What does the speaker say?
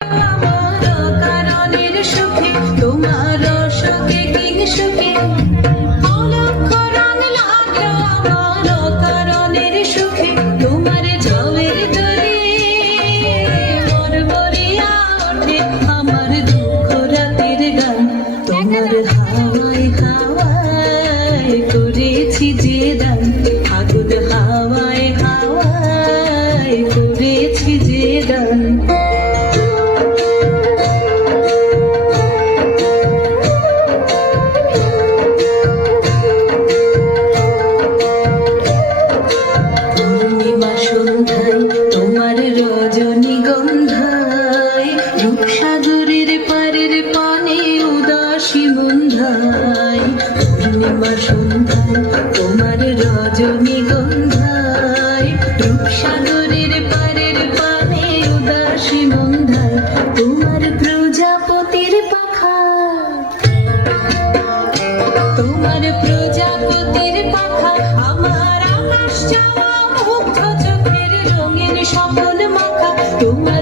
আমার কারণের সুখে তোমার সুখে কিং সুখে অলক্ষ রং লাগলো আমার কারণের সুখে তোমার ঝাউয়ের তরে মরমরিয়া ওঠে আমার দুঃখ রাতের গান তোমার হাওয়ায় হাওয়ায় করেছি যে দান আগুন হাওয়ায় হাওয়ায় করেছি যে দান তোমার রজনীগন্ধায় রূপসাগরের পারের পানে উদাসী মন্ধায় পূর্ণিমা সন্ধ্যায় তোমার রজনীগন্ধায় রূপসাগরের পারের পানে উদাসী মন্ধায় তোমার প্রজাপতির পাখা তোমার প্রজাপতির পাখা আমার আকাশ যাওয়া মুগ্ধ চোখের রঙিন স্বপ্ন মাখা তোমার